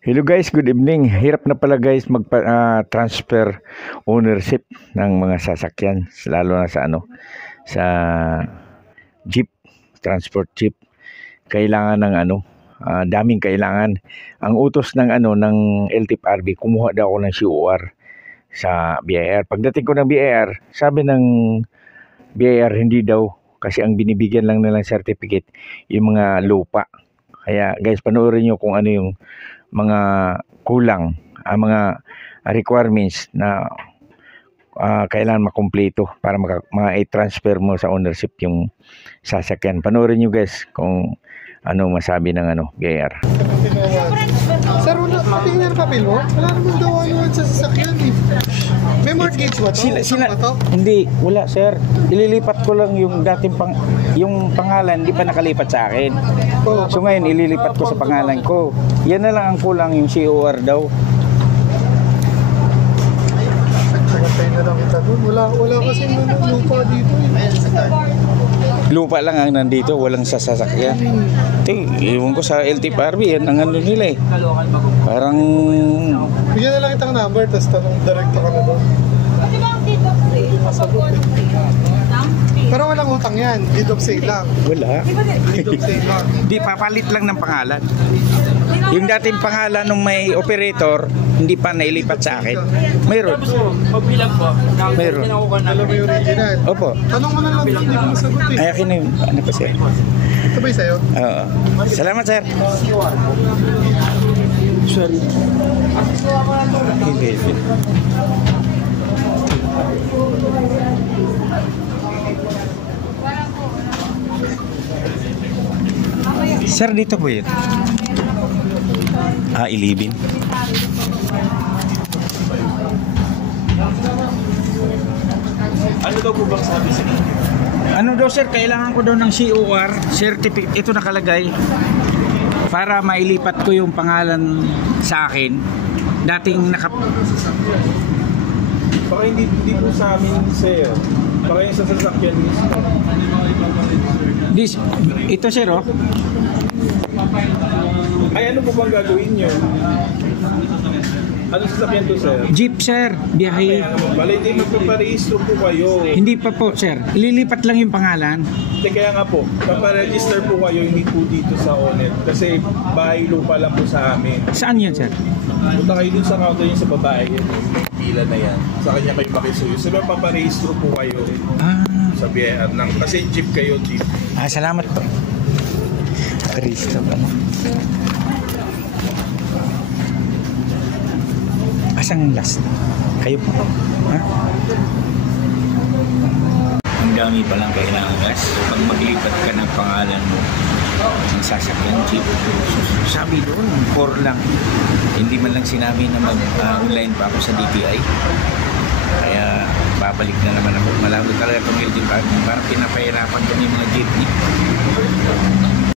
Hello guys, good evening. Hirap na pala guys transfer ownership ng mga sasakyan, lalo na sa sa jeep, transport jeep. Kailangan ng daming kailangan. Ang utos ng ng LTFRB, kumuha daw ako ng COR sa BIR. Pagdating ko ng BIR, sabi ng BIR hindi daw kasi ang binibigyan lang nilang certificate yung mga lupa. Kaya guys, panoorin nyo kung ano yung mga kulang, mga requirements na kailangan makumpleto para ma-transfer mo sa ownership yung sasakyan. Panoorin nyo guys kung ano masabi ng BIR. Sir, tingnan papel mo. Wala naman daw sa sasakyan eh. May mortgage ba to? Hindi, wala sir. Ililipat ko lang yung dating yung pangalan, hindi pa nakalipat sa akin. So ngayon, ililipat ko sa pangalan ko. Yan na lang ang kulang, yung COR daw. Patay na lang kita doon. Wala kasi lupa dito eh. Lupa lang ang nandito, walang sasakyan. Iwan ko sa LTFRB, yan ang nila eh. Parang... Bigyan na lang itang number, tapos tanong direkto ka na doon. Masagot eh. Pero walang utang yan, deed of sale lang. Wala. Deed of sale lang. Di, papalit lang ng pangalan. Yung dating pangalan ng may operator, hindi pa nailipat sa akin. Mayroon. Pagbilang po. Mayroon. Alam mo yung original. Opo. Tanong mo na lang, hindi mo masagot eh. Ay, akin na yun. Ano pa sir? Ito ba yung sa'yo? Oo. Salamat sir. Sorry. Sir, dito po yun. 11. Ano daw po bang sabi sa inyo? Ano daw sir, kailangan ko daw ng COR certificate. Ito nakalagay para mailipat ko yung pangalan sa akin. Dating Baka hindi po sa amin sir. Baka yung sa sasakyan mismo. ito sir oh. Ay, ano po bang gagawin nyo? Ano sasakyan to sir? Jeep sir, biyahe. Bala hindi magpaparehistro po kayo. Hindi pa po sir, ililipat lang yung pangalan. Hindi, kaya nga po, paparegister po kayo hindi po dito sa ONET. Kasi bahay lupa lang po sa amin. Saan yan sir? Punta kayo dun sa counter yung sa babae yan. May pila na yan. Sa kanya kayo makisuyo. So paparehistro po kayo sa BIR ng, kasi jeep kayo, jeep. Salamat po. Kristo ba? Asang last? Kayo po. Ha? Ang dami palang kailangan gas. Pag maglipat ka ng pangalan mo ng sasakyan jeep, sabi doon, 4 lang. Hindi man lang sinabi na mag-online pa ako sa DTI. Kaya babalik na naman ako. Malabo talaga itong LTFRB. Parang pinapahirapan kami mga jeepney.